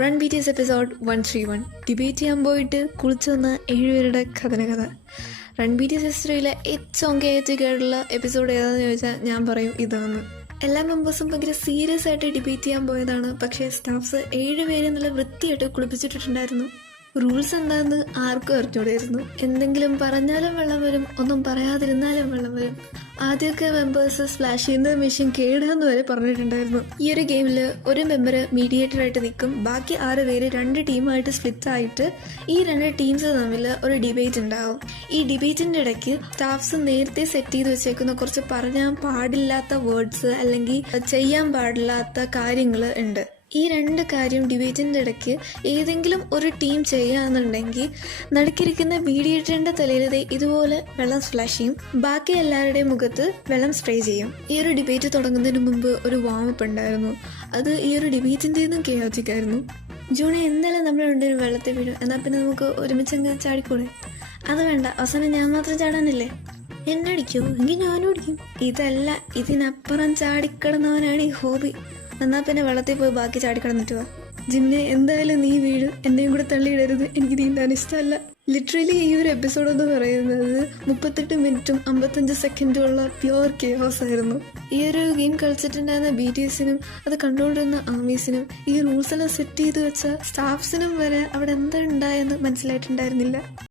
Run B T S episode 131. Debate ചെയ്യാൻ പോയിട്ട് കുളിച്ചു വന്ന 7 പേരുടെ കഥ. റൺ ബി ടി എസ് ഹിസ്റ്ററിയിലെ ഏറ്റവും കേട്ടുള്ള എപ്പിസോഡ് ഏതാണെന്ന് ചോദിച്ചാൽ ഞാൻ പറയും ഇതാണ്. എല്ലാ മെമ്പേഴ്സും ഭയങ്കര സീരിയസ് ആയിട്ട് ഡിബേറ്റ് ചെയ്യാൻ പോയതാണ്. പക്ഷേ സ്റ്റാഫ്സ് 7 പേരെ നല്ല വൃത്തിയായിട്ട് കുളിപ്പിച്ചിട്ടുണ്ടായിരുന്നു. റൂൾസ് എന്താണെന്ന് ആർക്കും അറിഞ്ഞൂടായിരുന്നു. എന്തെങ്കിലും പറഞ്ഞാലും വെള്ളം വരും, ഒന്നും പറയാതിരുന്നാലും വെള്ളം വരും. ആദ്യമൊക്കെ മെമ്പേഴ്സ് സ്പ്ലാഷ് ചെയ്യുന്ന മെഷീൻ കേടാന്ന് വരെ പറഞ്ഞിട്ടുണ്ടായിരുന്നു. ഈ ഒരു ഗെയിമിൽ ഒരു മെമ്പർ മീഡിയേറ്ററായിട്ട് നിൽക്കും. ബാക്കി 6 പേര് 2 ടീമായിട്ട് സ്പ്ലിറ്റ് ആയിട്ട് ഈ 2 ടീംസ് തമ്മിൽ ഒരു ഡിബേറ്റ് ഉണ്ടാവും. ഈ ഡിബേറ്റിൻ്റെ ഇടയ്ക്ക് സ്റ്റാഫ്സ് നേരത്തെ സെറ്റ് ചെയ്ത് വെച്ചേക്കുന്ന കുറച്ച് പറയാൻ പാടില്ലാത്ത വേർഡ്സ് അല്ലെങ്കിൽ ചെയ്യാൻ പാടില്ലാത്ത കാര്യങ്ങൾ ഉണ്ട്. ഈ 2 കാര്യം ഡിബേറ്റിൻ്റെ ഇടയ്ക്ക് ഏതെങ്കിലും ഒരു ടീം ചെയ്യാന്നുണ്ടെങ്കിൽ നടുക്കിരിക്കുന്ന മീഡിയേറ്ററിൻ്റെ തലയിൽ ഇതുപോലെ വെള്ളം സ്പ്ലാഷ് ചെയ്യും. ബാക്കി എല്ലാവരുടെയും മുഖത്ത് വെള്ളം സ്പ്രേ ചെയ്യും. ഈ ഒരു ഡിബേറ്റ് തുടങ്ങുന്നതിന് മുമ്പ് ഒരു വാമപ്പ് ഉണ്ടായിരുന്നു. അത് ഈ ഒരു ഡിബേറ്റിൻ്റെയൊന്നും കേയോറ്റിക്കായിരുന്നു. ജൂണെ എന്തായാലും നമ്മൾ രണ്ടുപേരും വെള്ളത്തിൽ വീഴും, എന്നാൽ പിന്നെ നമുക്ക് ഒരുമിച്ചങ്ങ് ചാടിക്കൂടെ? അത് വേണ്ട, അവസാനം ഞാൻ മാത്രം ചാടാനല്ലേ. എന്നെ അടിക്കുമോ? എങ്കിൽ ഞാനും അടിക്കും. ഇതല്ല, ഇതിനപ്പുറം ചാടിക്കിടന്നവനാണ് ഈ ഹോബി. എന്നാൽ പിന്നെ വെള്ളത്തിൽ പോയി ബാക്കി ചാടിക്കിടന്നിട്ട് വാ. ജിമ്മിനെ എന്തായാലും നീ വീഴും, എന്നെയും കൂടെ തള്ളിയിടരുത്, എനിക്ക് നീന്താൻ ഇഷ്ടമല്ല. ലിറ്ററലി ഈ ഒരു എപ്പിസോഡ് എന്ന് പറയുന്നത് 38 മിനിറ്റും 55 സെക്കൻഡുള്ള പ്യുവർ കെയോസ് ആയിരുന്നു. ഈ ഒരു ഗെയിം കളിച്ചിട്ടുണ്ടായിരുന്ന BTSനും അത് കണ്ടുകൊണ്ടിരുന്ന ആമീസിനും ഈ റൂൾസ് എല്ലാം സെറ്റ് ചെയ്ത് വെച്ച സ്റ്റാഫ്സിനും വരെ അവിടെ എന്താ ഉണ്ടായെന്ന് മനസ്സിലായിട്ടുണ്ടായിരുന്നില്ല.